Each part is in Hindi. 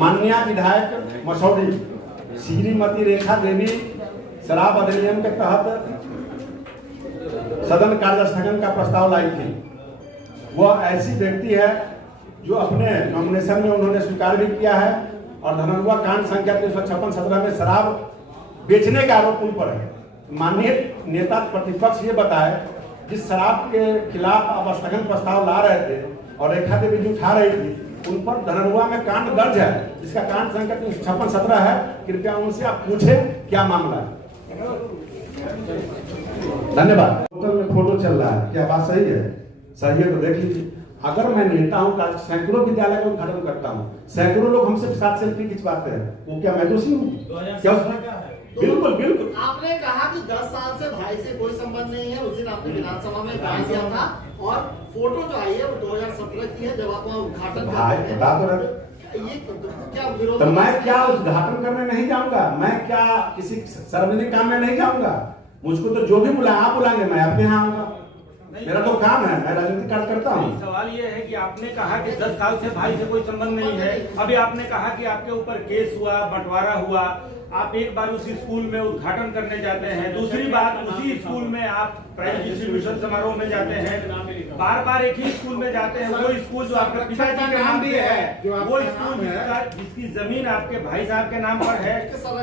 माननीय विधायक मसौढ़ी श्रीमती रेखा देवी शराब अधिनियम के तहत सदन कार्य स्थगन का प्रस्ताव लाई थी। वह ऐसी व्यक्ति है जो अपने नॉमिनेशन में उन्होंने स्वीकार भी किया है और धनरुआ कांड संख्या 356-17 में शराब बेचने का आरोप उन पर है। माननीय नेता प्रतिपक्ष ये बताए जिस शराब के खिलाफ आप स्थगन प्रस्ताव ला रहे थे और रेखा देवी जी उठा रही थी, उन पर धनरुआ में कांड दर्ज है, जिसका कांड संख्या 356-17 है। कृपया उनसे आप पूछें क्या मामला है। धन्यवाद। होटल में फोटो चल रहा है, क्या बात सही है? सही है तो देख लीजिए। अगर मैं नेता हूँ, सैकड़ों विद्यालय का उद्घाटन करता हूँ, सैकड़ों लोग हमसे साथ सेल्फी खिंचवाते हैं, वो क्या मैं दोषी हूँ? क्या बिल्कुल बिल्कुल। आपने कहा कि 10 साल से भाई से कोई संबंध नहीं है। उस दिन आपने विधानसभा में बयान दिया था और फोटो जो आई है वो 2017 की है, जब आप वहाँ उद्घाटन ये क्या विरोध? तो मैं क्या उद्घाटन करने नहीं जाऊंगा? मैं क्या किसी सार्वजनिक काम में नहीं जाऊंगा? मुझको तो जो भी बुलाए आप बुलाएंगे, मैं अपने यहाँ आऊंगा। मेरा तो काम है, मैं राजनीतिक कार्य करता हूँ। सवाल ये है कि आपने कहा कि 10 साल से भाई से कोई संबंध नहीं है। अभी आपने कहा कि आपके ऊपर केस हुआ, बंटवारा हुआ, आप एक बार उसी स्कूल में उद्घाटन करने जाते हैं, दूसरी बार उसी स्कूल में आप प्राइज डिस्ट्रीब्यूशन समारोह में जाते हैं, बार बार एक ही स्कूल में जाते हैं। वो स्कूल जो आपके पिताजी के नाम पे है, वो स्कूल जिसकी जमीन आपके भाई साहब के नाम पर है।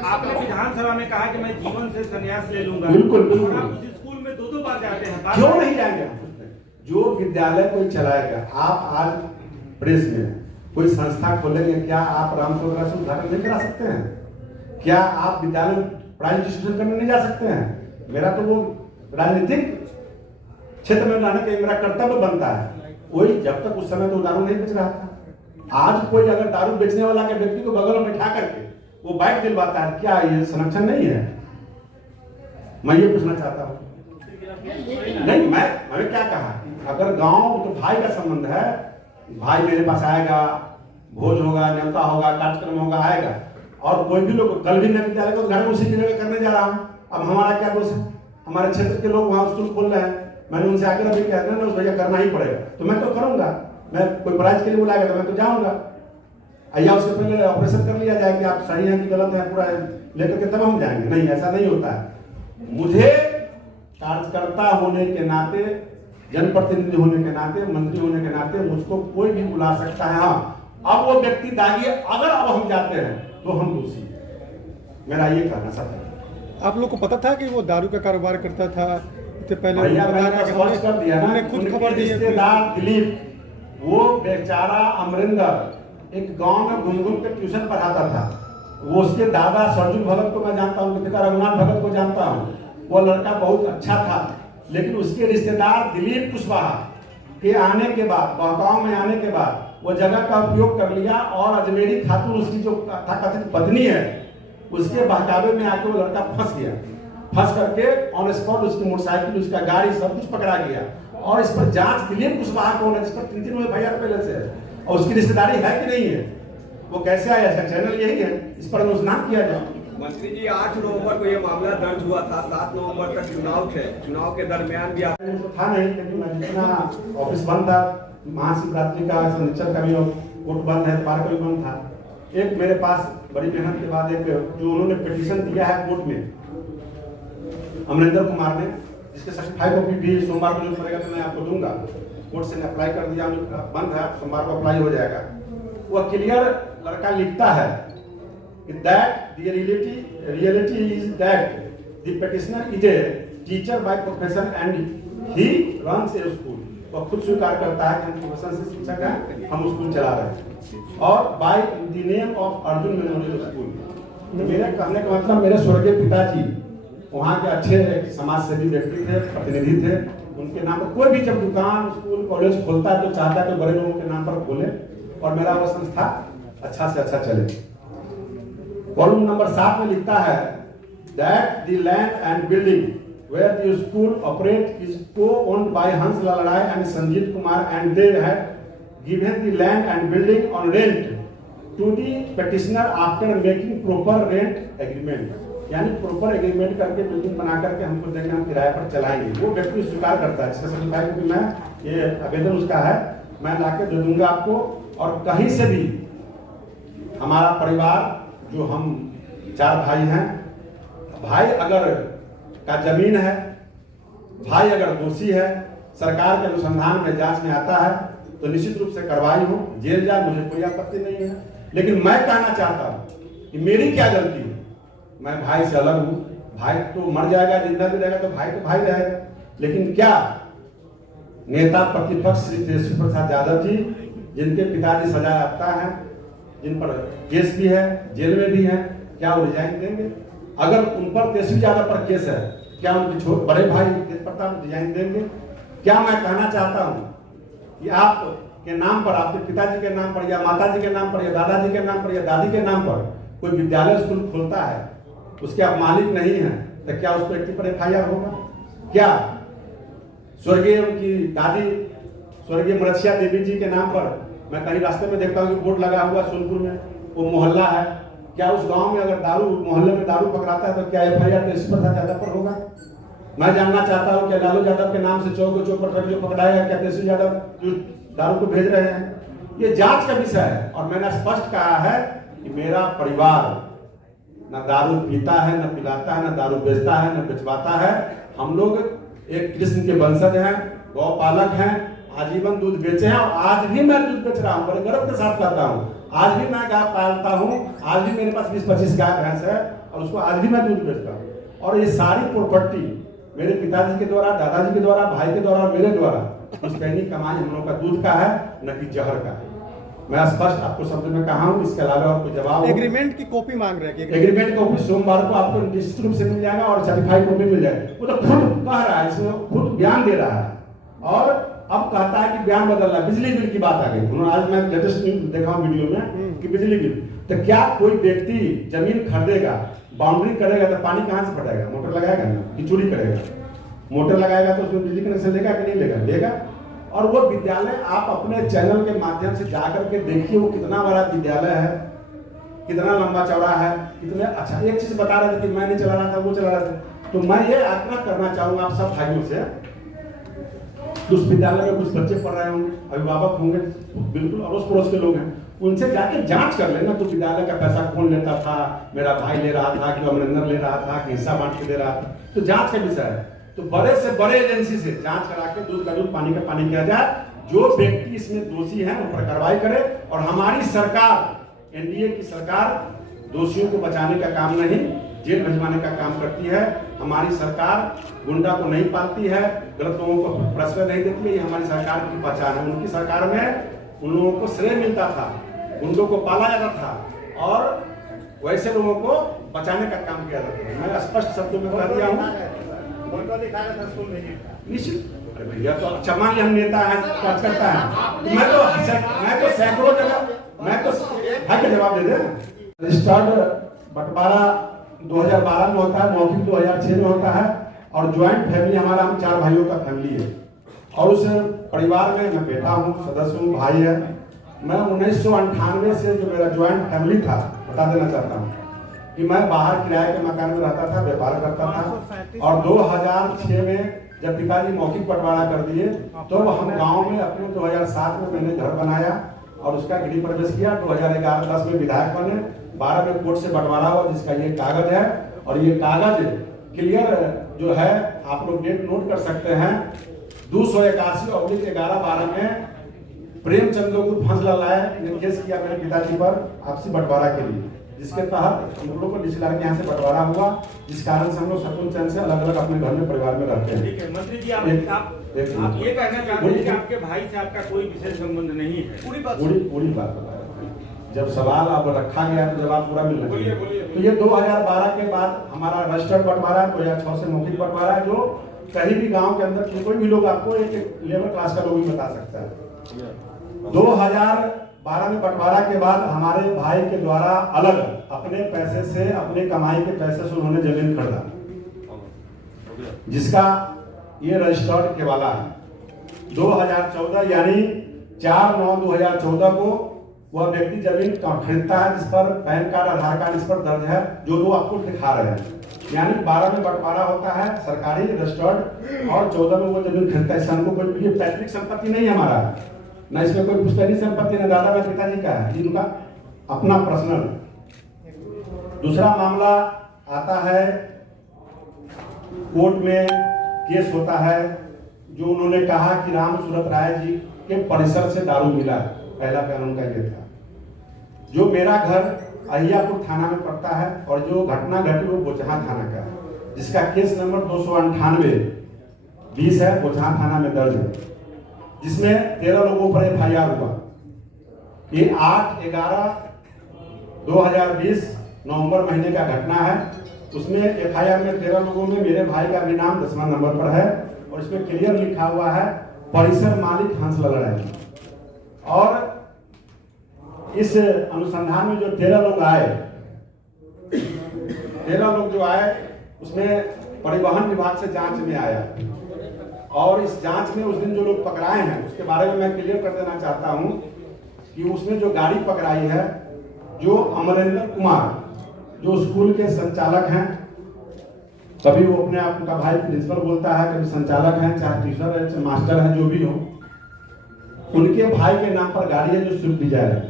आपने विधानसभा में कहा कि मैं जीवन से संन्यास ले लूंगा। बिल्कुल बिल्कुल। आप उसी स्कूल में दो बार जाते हैं। क्यों नहीं जाएंगे? जो विद्यालय कोई चलाएगा, आप आज प्रेस में कोई संस्था खोलेंगे, क्या आप रामचंद्र से उद्घाटन नहीं करा सकते हैं? क्या आप विद्यालय प्राइज डिस्ट्रीब्यूशन करने नहीं जा सकते हैं? मेरा तो वो राजनीतिक क्षेत्र में लाने का मेरा कर्तव्य बनता है। वही जब तक उस समय तो दारू नहीं बेच रहा था। आज कोई अगर दारू बेचने वाला के व्यक्ति को बगल में बैठा करके वो बाइक दिलवाता है, क्या ये संरक्षण नहीं है? मैं ये पूछना चाहता हूँ। नहीं, मैं क्या कहा, अगर गांव तो भाई का संबंध है, भाई मेरे पास आएगा, भोज होगा, न्योता होगा, कार्यक्रम होगा, आएगा। और कोई भी लोग, कल भी मैं विद्यालय को उद्घाटन उसी जगह करने जा रहा हूँ। अब हमारा क्या दोष है? हमारे क्षेत्र के लोग वहाँ स्कूल खोल रहे हैं, मैंने उनसे आगे भी कहते हैं ना, उस भैया करना ही पड़ेगा, तो मैं तो करूंगा। मैं कोई प्राइज के लिए बुलाएगा तो मैं तो जाऊंगा। या उससे पहले ऑपरेशन कर लिया जाए कि आप सही हैं कि गलत है, पूरा लेकर के तब हम जाएंगे। नहीं, ऐसा नहीं होता है। मुझे कार्यकर्ता होने के नाते, जनप्रतिनिधि होने के नाते, मंत्री होने के नाते मुझको कोई भी बुला सकता है। हाँ, अब वो व्यक्ति दागी, अगर अब हम जाते हैं तो हम दोषी हैं। मेरा ये कहना सब है। आप लोग को पता था कि वो दारू का कारोबार करता था? इससे पहले भैया मैंने स्पष्ट कर दिया ना, खुद खबर दी। रिश्तेदार दिलीप, वो बेचारा अमरिंदर एक गांव में घूम के ट्यूशन पढ़ाता था। वो उसके दादा सरजुल भगत को मैं जानता हूँ, पिता रघुनाथ भगत को जानता हूँ। वो लड़का बहुत अच्छा था, लेकिन उसके रिश्तेदार दिलीप कुशवाहा के आने के बाद, बहकाव में आने के बाद, वो जगह का उपयोग कर लिया और अजमेरी खातून उसकी जो कथित पत्नी है, उसके बहकावे में आके वो लड़का फंस गया। फंस करके ऑन स्पॉट उसकी मोटरसाइकिल, उसका गाड़ी, सब कुछ पकड़ा गया। और इस पर जांच दिलीप कुशवाहा को होना, जिस पर 3 एफआईआर पहले से है, और उसकी रिश्तेदारी है कि नहीं है, वो कैसे आया? चैनल यही है, इस पर अनुसंधान किया जाए। मंत्री जी, 8 नवंबर को ये मामला दर्ज हुआ था, 7 नवंबर तक चुनाव थे। चुनाव के दरमियान भी आप था नहीं, क्योंकि मैं जितना ऑफिस बंद था, महाशिवरात्रि का शनिचर का भी कोर्ट बंद है, पार्क भी बंद था। एक मेरे पास बड़ी मेहनत के बाद एक जो उन्होंने पिटीशन दिया है कोर्ट में, अमरिंदर कुमार ने, जिसके सर्टिफाइड कॉपी भी सोमवार को जो पड़ेगा तो मैं आपको दूंगा। कोर्ट से अप्लाई कर दिया, बंद है, सोमवार को अप्लाई हो जाएगा। वह क्लियर लड़का लिखता है that the reality is that the petitioner is a teacher by profession and he runs a school। वह खुद स्वीकार करता है कि हम प्रोफेशन से शिक्षक हैं, हम स्कूल चला रहे हैं, और by the name of Arjun memorial school. मेरे कहने का मतलब, मेरे स्वर्गीय पिताजी वहाँ के अच्छे समाज सेवी व्यक्ति थे, प्रतिनिधि थे। उनके नाम पर कोई भी जब दुकान, स्कूल, कॉलेज खोलता है तो चाहता है कि बड़े लोगों के नाम पर खोले और मेरा वो संस्था अच्छा से अच्छा चले। कॉलम नंबर 7 में लिखता है that the land and building where the school operate is co-owned by Hans Lalai and Sanjeev Kumar, and they had given the land and building on rent to the petitioner after making proper rent agreement। यानी प्रॉपर एग्रीमेंट करके बिल्डिंग बना करके हमको देंगे, हम किराए पर चलाएंगे। वो व्यक्ति स्वीकार करता है, जिसका सर्टिफाइड कॉपी मैं, ये आवेदन उसका है, मैं लाके दे दूंगा आपको। और कहीं से भी हमारा परिवार जो हम 4 भाई हैं, भाई अगर का जमीन है, भाई अगर दोषी है, सरकार के अनुसंधान में जांच में आता है तो निश्चित रूप से कार्रवाई हो, जेल जाए, मुझे कोई आपत्ति नहीं है। लेकिन मैं कहना चाहता हूं कि मेरी क्या गलती है? मैं भाई से अलग हूं, भाई तो मर जाएगा, जिंदा भी रहेगा तो भाई रहेगा। लेकिन क्या नेता प्रतिपक्ष श्री तेजस्वी प्रसाद यादव जी, जिनके पिताजी सजा याफ्ता हैं, जिन पर केस भी है, जेल में भी है, क्या वो रिजाइन देंगे? अगर उन पर तेजस्वी यादव पर केस है, क्या उनके बड़े भाई तेज प्रताप रिजाइन देंगे? क्या मैं कहना चाहता हूं कि आप के नाम पर, आपके पिताजी के नाम पर या माताजी के नाम पर या दादाजी के नाम पर या दादी के नाम पर कोई विद्यालय स्कूल खोलता है, उसके आप मालिक नहीं हैं, तो क्या उस व्यक्ति पर FIR होगा? क्या स्वर्गीय उनकी दादी स्वर्गीय मरसिया देवी जी के नाम पर मैं कहीं रास्ते में देखता हूँ कि बोर्ड लगा हुआ सोनपुर में, वो मोहल्ला है, क्या उस गांव में अगर दारू, मोहल्ले में दारू पकड़ाता है तो क्या FIR तेजस्वी प्रसाद यादव पर होगा? मैं जानना चाहता हूँ कि लालू यादव के नाम से चौक पर जो पकड़ाएगा, क्या तेजस्वी यादव जो दारू को भेज रहे हैं? ये जांच का विषय है। और मैंने स्पष्ट कहा है कि मेरा परिवार न दारू पीता है, न पिलाता है, न दारू बेचता है, न बेचवाता है। हम लोग एक कृष्ण के वंशज हैं, गौपालक हैं, आजीवन दूध बेचे हैं और आज भी मैं दूध बेच रहा हूँ, बड़े गर्व के साथ कहता हूँ। आज भी मैं गाय पालता हूँ, आज भी मेरे पास 20-25 गाय भैंस है और उसको आज भी मैं दूध बेचता हूँ। और ये सारी प्रॉपर्टी मेरे पिताजी के द्वारा, दादाजी के द्वारा, भाई के द्वारा, मेरे द्वारा पुश्तैनी कमाई हम लोग का दूध का है, न कि जहर का है। मैं स्पष्ट आपको शब्द में कहा हूँ, इसके अलावा और कोई जवाब? एग्रीमेंट की कॉपी मांग रहे हैं। एग्रीमेंट की कॉपी सोमवार को आपको निश्चित रूप से मिल जाएगा और सर्टिफाइड कॉपी मिल जाएगी। वो तो खुद कह रहा है, इसमें खुद बयान दे रहा है और अब कहता है कि बयान बदल रहा है। बिजली बिल की बात आ गई, उन्होंने आज मैं लेटेस्ट न्यूज देखा हूं वीडियो में कि बिजली बिल, तो क्या कोई व्यक्ति जमीन खरीदेगा, बाउंड्री करेगा तो पानी कहां से फटेगा? मोटर लगाएगा ना कि चोरी करेगा? मोटर लगाएगा तो उसमें बिजली कनेक्शन लेगा कि नहीं लेगा? लेगा। और वो विद्यालय आप अपने चैनल के माध्यम से जाकर के देखिए, वो कितना बड़ा विद्यालय है, कितना लंबा चौड़ा है, कितने अच्छा। एक चीज बता रहे थे कि मैं नहीं चला रहा था, वो चला रहा था। तो मैं ये आग्रह करना चाहूंगा आप सब भाइयों से, उस विद्यालय में कुछ बच्चे पढ़ रहे होंगे, अभिभावक होंगे, बिल्कुल अड़ोस पड़ोस के लोग हैं, उनसे जाके जांच कर लेना तो विद्यालय का पैसा कौन लेता था, मेरा भाई ले रहा था कि अमरिंदर ले रहा था कि हिस्सा बांट के दे रहा था, तो जांच का विषय है। तो बड़े से बड़े एजेंसी से जांच करा के दूध का दूध, पानी का पानी किया जाए। जो व्यक्ति इसमें दोषी है उन पर कार्रवाई करे। और हमारी सरकार, NDA की सरकार दोषियों को बचाने का काम नहीं, जेल भिजवाने का काम करती है। हमारी सरकार गुंडा को नहीं पालती है, गलत लोगों को प्रश्रय नहीं देती है। ये हमारी सरकार की पहचान है। उनकी सरकार में उन लोगों को श्रेय मिलता था, गुंडों को पाला जाता था और वैसे लोगों को बचाने का काम किया जाता है। मैं स्पष्ट शब्दों में कह दिया हूँ। निश्चित, अरे भैया तो अच्छा मान लिया हम नेता है, कार्यकर्ता है, मैं तो सैकड़ों जगह, मैं तो भाई का जवाब दे दे। रजिस्टर्ड बंटवारा 2012 में होता है, मौखिक 2006 में होता है और ज्वाइंट फैमिली हमारा, हम 4 भाइयों का फैमिली है। और उस परिवार में मैं बेटा हूँ, सदस्य हूँ, भाई है। मैं 1998 से जो मेरा ज्वाइंट फैमिली था, बता देना चाहता हूँ कि मैं बाहर किराए के मकान में रहता था, व्यापार करता था। और 2006 में जब पिताजी मौखिक बंटवारा कर दिए तो हम गांव में अपने 2007 में मैंने घर बनाया और उसका गृह प्रवेश किया। 2011-10 में विधायक बने, 12 में कोर्ट से बंटवारा हुआ, जिसका ये कागज है। और ये कागज क्लियर जो है, आप लोग डेट नोट कर सकते हैं, 281/11-12 में प्रेमचंद को फंसला लाया, केस किया मेरे पिताजी पर आपसी बंटवारा के लिए, जिसके तहत हम लोगों को डिस्ट्रिक्ट के यहाँ से बंटवारा हुआ, जिस कारण से हम लोग सकून चैन से अलग अलग अपने घर में परिवार में रहते हैं। ठीक है मंत्री जी, आप ये कहना चाहते हैं कि आपके भाई से आपका कोई विशेष संबंध नहीं है? पूरी बात बताया। जब सवाल अब रखा गया तो जवाब पूरा मिलना चाहिए। तो ये 2012 के बाद हमारा रजिस्टर्ड बंटवारा, 2006 से मौखिक बंटवारा है, जो कहीं भी गाँव के अंदर कोई भी लोग आपको एक लेबर क्लास का लोग भी बता सकता है। 2012 में बंटवारा के बाद हमारे भाई के द्वारा अलग अपने पैसे से, अपने कमाई के पैसे से उन्होंने जमीन खरीदा, जिसका ये रजिस्टर्ड केवाला है। 2014 यानी 4/9/2014 को वह व्यक्ति जमीन खरीदता है, जिस पर पैन कार्ड, आधार कार्ड इस पर दर्ज है, जो वो आपको दिखा रहे हैं। यानी 12 में बंटवारा होता है सरकारी रजिस्टर्ड और 14 में वो जमीन खरीदता है। हमको कोई ये पैतृक संपत्ति नहीं हमारा, न इसमें कोई पुश्तैनी संपत्ति, न दादा न पिताजी का है, इनका अपना पर्सनल। दूसरा मामला आता है कोर्ट में केस होता है, जो उन्होंने कहा कि राम सूरत राय जी के परिसर से दारू मिला। पहला बयान उनका ये था। जो मेरा घर अहियापुर थाना में पड़ता है और जो घटना घटी वो बोचहा थाना का है, जिसका केस नंबर 298-20 है, बोचहा थाना में दर्ज है, जिसमें 13 लोगों पर FIR हुआ। ये 8/11/2020 नवंबर महीने का घटना है। उसमें FIR में 13 लोगों में मेरे भाई का भी नाम 10वां नंबर पर है और इसमें क्लियर लिखा हुआ है परिसर मालिक हंसलाल राय। और इस अनुसंधान में जो 13 लोग आए, 13 लोग जो आए उसमें परिवहन विभाग से जांच में आया और इस जांच में उस दिन जो लोग पकड़ाए हैं उसके बारे में मैं क्लियर कर देना चाहता हूं कि उसमें जो गाड़ी पकड़ाई है, जो अमरेंद्र कुमार जो स्कूल के संचालक हैं, कभी वो अपने आप का भाई प्रिंसिपल बोलता है, कभी संचालक हैं, चाहे टीचर है, चाहे मास्टर है, जो भी हो, उनके भाई के नाम पर गाड़ी है जो स्विफ्ट डिजायर है,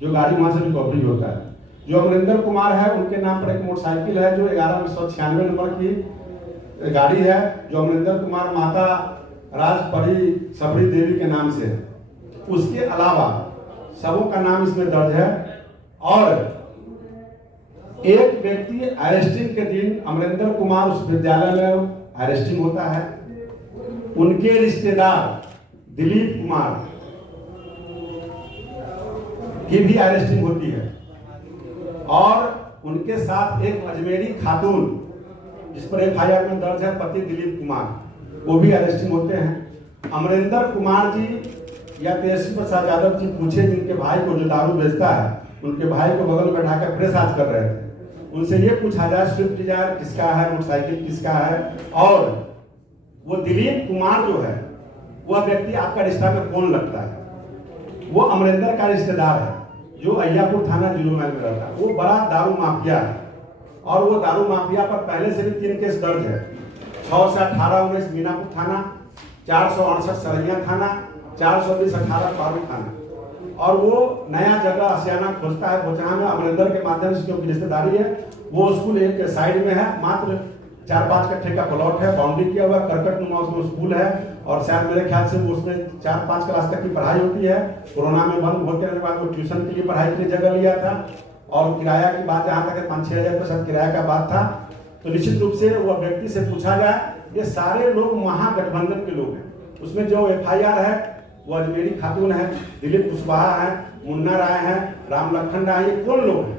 जो गाड़ी वहां से रिकवरी होता है। जो अमरेंद्र कुमार है उनके नाम पर एक मोटरसाइकिल है जो 1196 नंबर की गाड़ी है, जो अमरेंद्र कुमार माता राजपरी सबरी देवी के नाम से है। उसके अलावा सबों का नाम इसमें दर्ज है। और एक व्यक्ति अरेस्टिंग के दिन अमरेंद्र कुमार उस विद्यालय में अरेस्टिंग होता है, उनके रिश्तेदार दिलीप कुमार की भी अरेस्टिंग होती है और उनके साथ एक अजमेरी खातून जिस पर FIR में दर्ज है पति दिलीप कुमार, वो भी अरेस्टिंग होते हैं। अमरेंद्र कुमार जी या तेजस्वी प्रसाद यादव जी पूछे जिनके भाई को जो दारू बेचता है, उनके भाई को बगल में बैठाकर प्रेस आज कर रहे थे, उनसे ये पूछा जाए स्विफ्ट डिजायर किसका है, मोटरसाइकिल किसका है। और वो दिलीप कुमार जो है वह व्यक्ति आपका रिश्ता में कौन लगता है? वो अमरेंद्र का रिश्तेदार है जो अहियापुर थाना 0 माइल में रहता है। वो बड़ा दारू माफिया है और वो दारू माफिया पर पहले से भी 3 केस दर्ज है। 6 से 18-19 मीनापुर थाना, 468 सरैया थाना, 420-18 पारू थाना। और वो नया जगह आशियाना खोजता है बोचहा में। अमरेंद्र के माध्यम से क्योंकि रिश्तेदारी है, वो स्कूल एक साइड में है, मात्र 4-5 कट्ठे का प्लॉट है, बाउंड्री किया हुआ, करकट नुमा उसमें स्कूल है और शायद मेरे ख्याल से वो उसमें 4-5 क्लास तक की पढ़ाई होती है। कोरोना में बंद होते रहने के बाद वो ट्यूशन के लिए पढ़ाई के लिए जगह लिया था और किराया की बात जहाँ तक 5-6 हज़ार रुपये शायद किराया का बात था। तो निश्चित रूप से वह व्यक्ति से पूछा जाए, ये सारे लोग महागठबंधन के लोग हैं। उसमें जो FIR है वो अजमेरी खातून है, दिलीप कुशवाहा है, मुन्ना राय है, राम लखन राय, ये कौन लोग हैं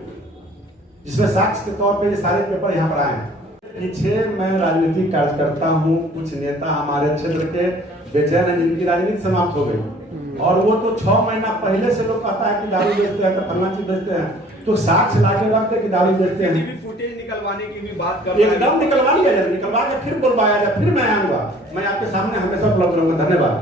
जिसमें साक्ष्य के तौर पे ये सारे पेपर यहाँ पर आए हैं। पीछे मैं राजनीतिक कार्यकर्ता हूँ, कुछ नेता हमारे क्षेत्र के बेचैन हैं जिनकी राजनीति समाप्त हो गई और वो तो 6 महीना पहले से लोग पता है कि दारू बेचते हैं, फलना चीज बेचते हैं, तो साक्ष्य लाके रखते कि दारू बेचते हैं। फुटेज निकलवाने की भी बात कर एकदम निकलवा लिया जाए, निकलवा के फिर बुलवाया जाए, फिर मैं आऊंगा। मैं आपके सामने हमेशा उपलब्ध रहूंगा। धन्यवाद।